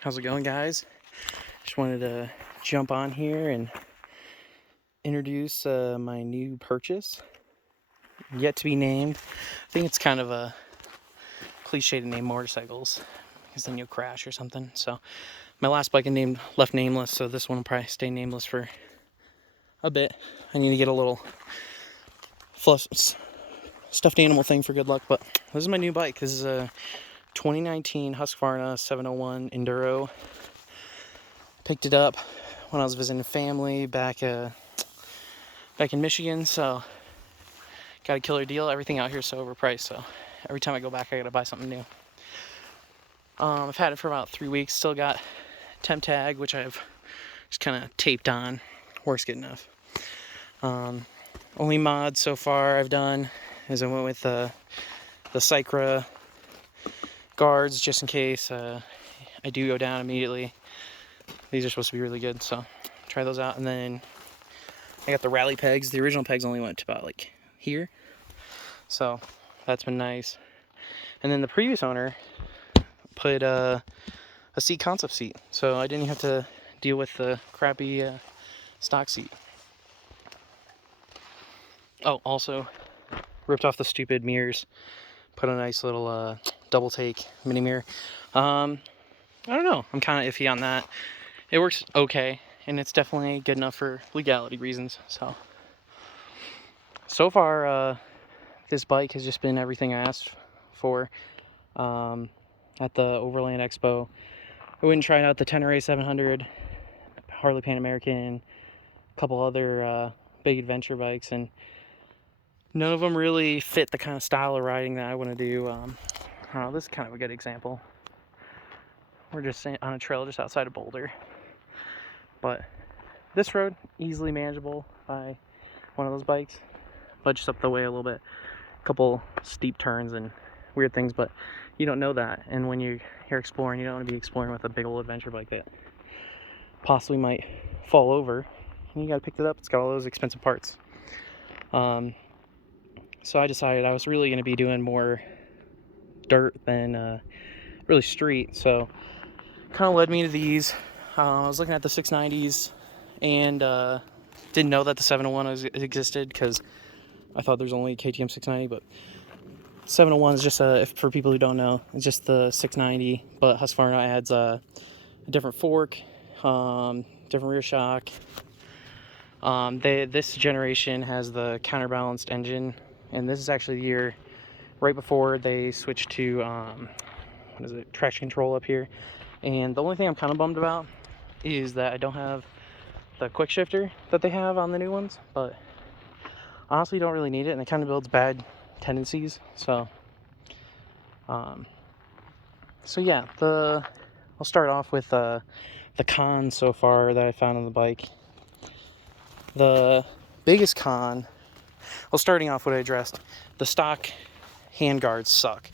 How's it going, guys? Just wanted to jump on here and introduce my new purchase. Yet to be named. I think it's kind of a cliche to name motorcycles because then you'll crash or something. So my last bike I left nameless, so this one will probably stay nameless for a bit. I need to get a little stuffed animal thing for good luck, but this is my new bike. This is a 2019 Husqvarna 701 Enduro. Picked it up when I was visiting family back in Michigan, so got a killer deal. Everything out here is so overpriced, so every time I go back I gotta buy something new. I've had it for about 3 weeks. Still got temp tag, which I've just kind of taped on. Works good enough. Only mod so far I've done is I went with the Cycra guards just in case I do go down immediately. These are supposed to be really good, so try those out. And then I got the rally pegs. The original pegs only went to about like here, so that's been nice. And then the previous owner put a seat concept seat, so I didn't have to deal with the crappy stock seat. Oh, also ripped off the stupid mirrors, put a nice little double take mini mirror. I don't know, I'm kind of iffy on that. It works okay, and it's definitely good enough for legality reasons. So far, this bike has just been everything I asked for. At the Overland Expo, I went and tried out the Tenere 700, Harley Pan American, a couple other big adventure bikes, and none of them really fit the kind of style of riding that I want to do. This is kind of a good example. We're just on a trail just outside of Boulder, but this road easily manageable by one of those bikes, but just up the way a little bit, a couple steep turns and weird things, but you don't know that. And when you're exploring, you don't want to be exploring with a big old adventure bike that possibly might fall over, and you gotta pick it up. It's got all those expensive parts. So I decided I was really going to be doing more dirt than really street, so kind of led me to these. I was looking at the 690s and didn't know that the 701 existed because I thought there's only KTM 690, but 701 is just for people who don't know, it's just the 690, but Husqvarna adds a different fork, different rear shock. This generation has the counterbalanced engine, and this is actually the year right before they switched to traction control up here. And the only thing I'm kind of bummed about is that I don't have the quick shifter that they have on the new ones, but honestly don't really need it, and it kind of builds bad tendencies. So yeah, I'll start off with the cons so far that I found on the bike. The biggest con, well, starting off what I addressed, the stock hand guards suck.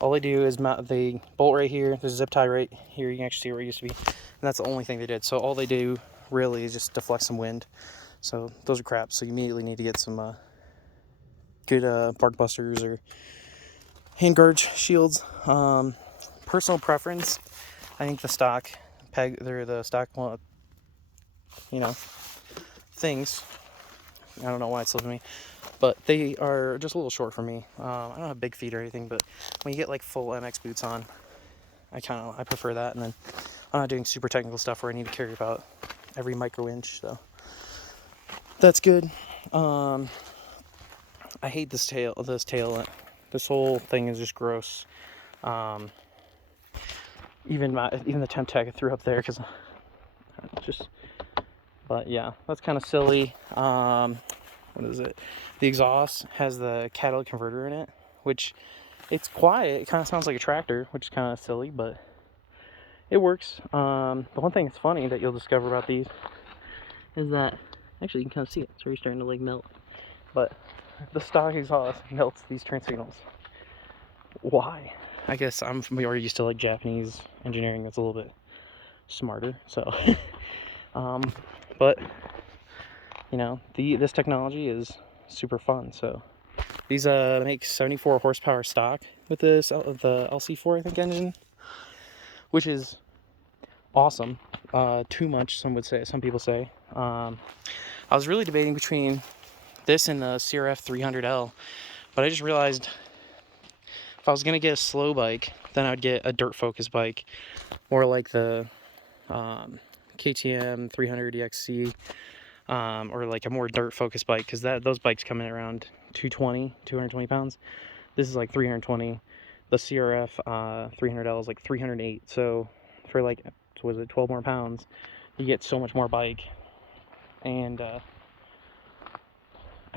All they do is they bolt right here, there's a zip tie right here, you can actually see where it used to be, and that's the only thing they did. So all they do really is just deflect some wind. So those are crap, so you immediately need to get some good bark busters or hand guard shields. Personal preference, I think the stock things, I don't know why it's slipping me, but they are just a little short for me. I don't have big feet or anything, but when you get like full MX boots on, I prefer that. And then I'm not doing super technical stuff where I need to carry about every micro inch, so that's good. I hate this tail. This whole thing is just gross. Even the temp tag I threw up there because but yeah, that's kind of silly. What is it? The exhaust has the catalytic converter in it, which it's quiet. It kind of sounds like a tractor, which is kind of silly, but it works. The one thing that's funny that you'll discover about these is that, actually you can kind of see it. It's already starting to like melt, but the stock exhaust melts these turn signals. Why? I guess I'm more used to like Japanese engineering that's a little bit smarter, so but you know, this technology is super fun. So these make 74 horsepower stock with the LC4 I think engine, which is awesome. Too much, some would say, some people say. I was really debating between this and the CRF 300L, but I just realized if I was gonna get a slow bike, then I'd get a dirt focused bike, more like the KTM 300 EXC, or like a more dirt focused bike, because those bikes come in around 220 pounds. This is like 320. The CRF 300L is like 308. So for like, was it 12 more pounds, you get so much more bike. And I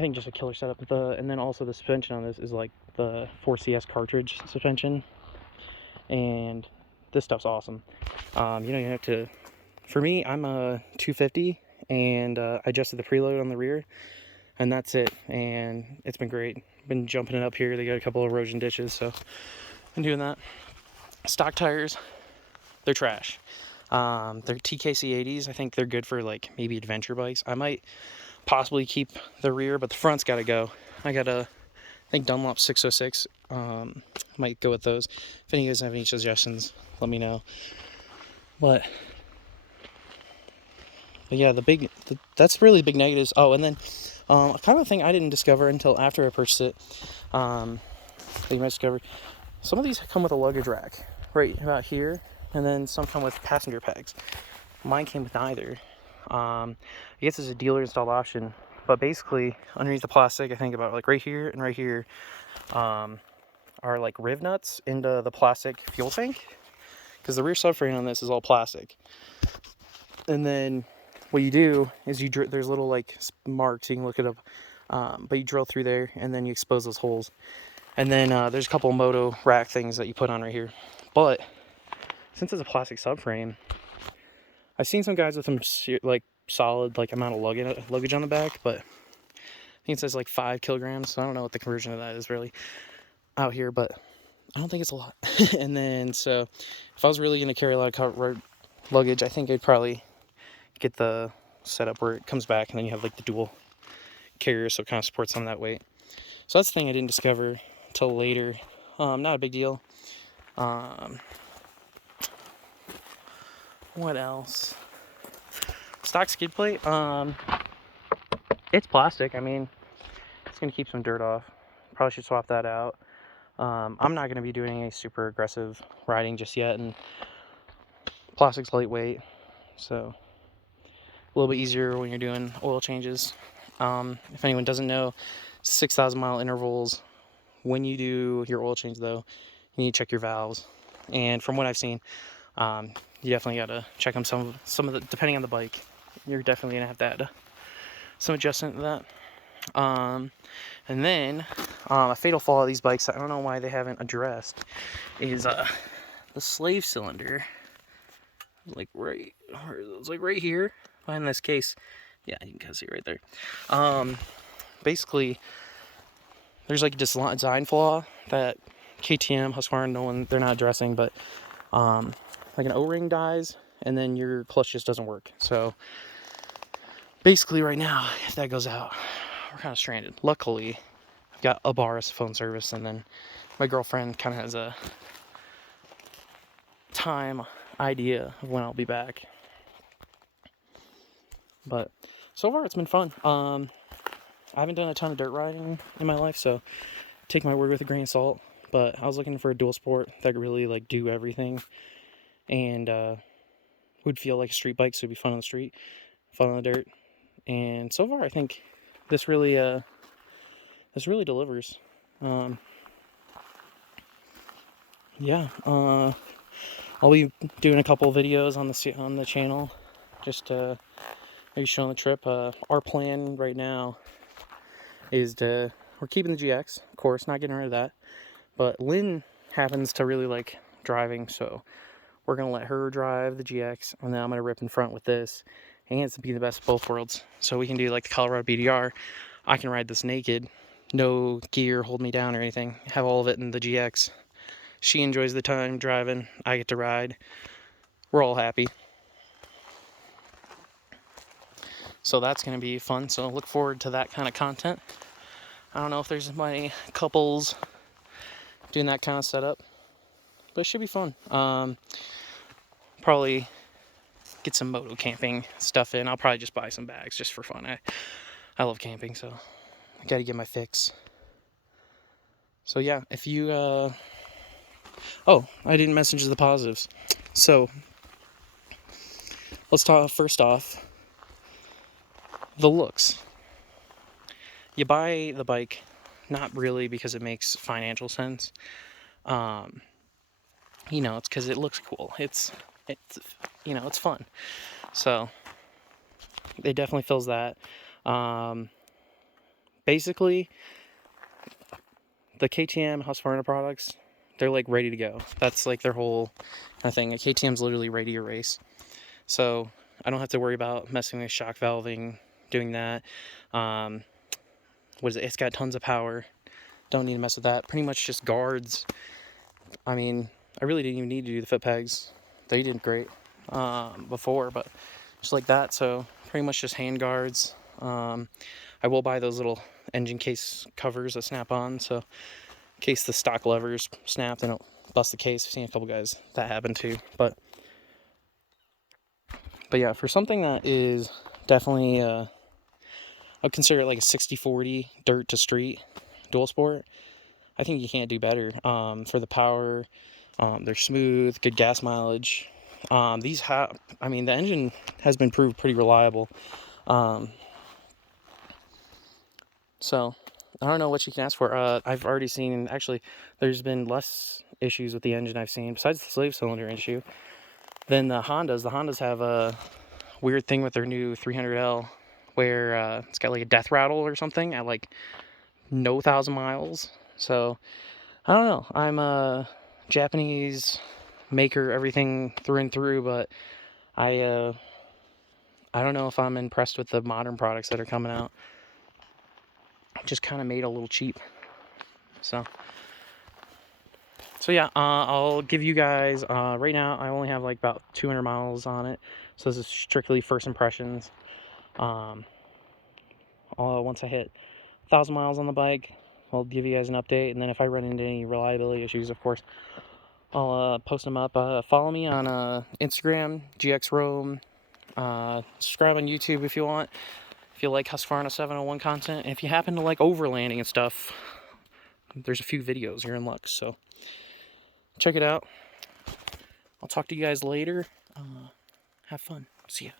think just a killer setup. And then also the suspension on this is like the 4CS cartridge suspension, and this stuff's awesome. You don't even have to. For me, I'm a 250, and I adjusted the preload on the rear, and that's it. And it's been great. Been jumping it up here. They got a couple of erosion ditches, so been doing that. Stock tires, they're trash. They're TKC 80s. I think they're good for like maybe adventure bikes. I might possibly keep the rear, but the front's got to go. I got a, I think Dunlop 606. Might go with those. If any of you guys have any suggestions, let me know. But yeah, that's really the big negatives. Oh, and then kind of a thing I didn't discover until after I purchased it. That you might discover. Some of these come with a luggage rack right about here, and then some come with passenger pegs. Mine came with neither. I guess it's a dealer installed option, but basically underneath the plastic, I think about like right here and right here, are like riv nuts into the plastic fuel tank, because the rear subframe on this is all plastic. And then what you do is there's little like marks, you can look it up, but you drill through there and then you expose those holes. And then there's a couple moto rack things that you put on right here. But since it's a plastic subframe, I've seen some guys with them like solid like amount of luggage on the back, but I think it says like 5 kilograms. So I don't know what the conversion of that is really out here, but I don't think it's a lot. And then so if I was really gonna carry a lot of luggage, I think I'd probably get the setup where it comes back and then you have like the dual carrier, so it kind of supports some of that weight. So that's the thing I didn't discover till later. Not a big deal. What else? Stock skid plate. It's plastic. I mean, it's gonna keep some dirt off. Probably should swap that out. I'm not gonna be doing any super aggressive riding just yet, and plastic's lightweight, so a little bit easier when you're doing oil changes. If anyone doesn't know, 6,000 mile intervals. When you do your oil change, though, you need to check your valves. And from what I've seen, you definitely got to check them. Some of the, depending on the bike, you're definitely gonna have to add some adjustment to that. And then a fatal flaw of these bikes, I don't know why they haven't addressed, is the slave cylinder. Like right here behind this case. Yeah, you can kind of see it right there. Basically, there's like a design flaw that KTM, Husqvarna, they're not addressing, but like an O-ring dies and then your clutch just doesn't work. So basically right now, if that goes out, we're kind of stranded. Luckily, I've got a Bar's phone service, and then my girlfriend kind of has a time idea of when I'll be back. But so far it's been fun. I haven't done a ton of dirt riding in my life, so take my word with a grain of salt. But I was looking for a dual sport that could really like do everything, and would feel like a street bike, so it'd be fun on the street, fun on the dirt. And so far I think this really delivers. Yeah, I'll be doing a couple videos on the channel, just maybe showing the trip. Our plan right now is we're keeping the GX, of course, not getting rid of that. But Lynn happens to really like driving, so we're gonna let her drive the GX, and then I'm gonna rip in front with this, and it's to be the best of both worlds. So we can do like the Colorado BDR. I can ride this naked, no gear hold me down or anything. Have all of it in the GX. She enjoys the time driving. I get to ride. We're all happy. So that's going to be fun. So look forward to that kind of content. I don't know if there's many couples doing that kind of setup, but it should be fun. Probably get some moto camping stuff in. I'll probably just buy some bags just for fun. I love camping, so I gotta get my fix. So yeah, if you oh, I didn't message the positives. So let's talk first off the looks. You buy the bike not really because it makes financial sense. You know, it's because it looks cool. It's you know, it's fun. So it definitely fills that. Basically, the KTM Husqvarna products, they're like ready to go. That's like their whole kind of thing. KTM's literally ready to race. So I don't have to worry about messing with shock valving, doing that. What is it? It's got tons of power. Don't need to mess with that. Pretty much just guards. I mean, I really didn't even need to do the foot pegs. They did great before, but just like that. So pretty much just hand guards. I will buy those little engine case covers that snap on, so in case the stock levers snap, they don't bust the case. I've seen a couple guys that happen too. But yeah, for something that is definitely I'd consider it like a 60-40 dirt to street dual sport. I think you can't do better. For the power, they're smooth, good gas mileage. These have, I mean, the engine has been proved pretty reliable. So I don't know what you can ask for. I've already seen, actually, there's been less issues with the engine I've seen, besides the slave cylinder issue, than the Hondas. The Hondas have a weird thing with their new 300L where it's got like a death rattle or something at like no 1,000 miles. So I don't know. I'm a Japanese maker, everything through and through, but I don't know if I'm impressed with the modern products that are coming out. Just kind of made a little cheap. So yeah, I'll give you guys, right now I only have like about 200 miles on it, so this is strictly first impressions. Once I hit 1,000 miles on the bike, I'll give you guys an update, and then if I run into any reliability issues, of course, I'll post them up. Follow me on Instagram, GXRome. Subscribe on YouTube if you want, if you like Husqvarna 701 content, and if you happen to like overlanding and stuff, there's a few videos, you're in luck, so check it out. I'll talk to you guys later. Have fun. See ya.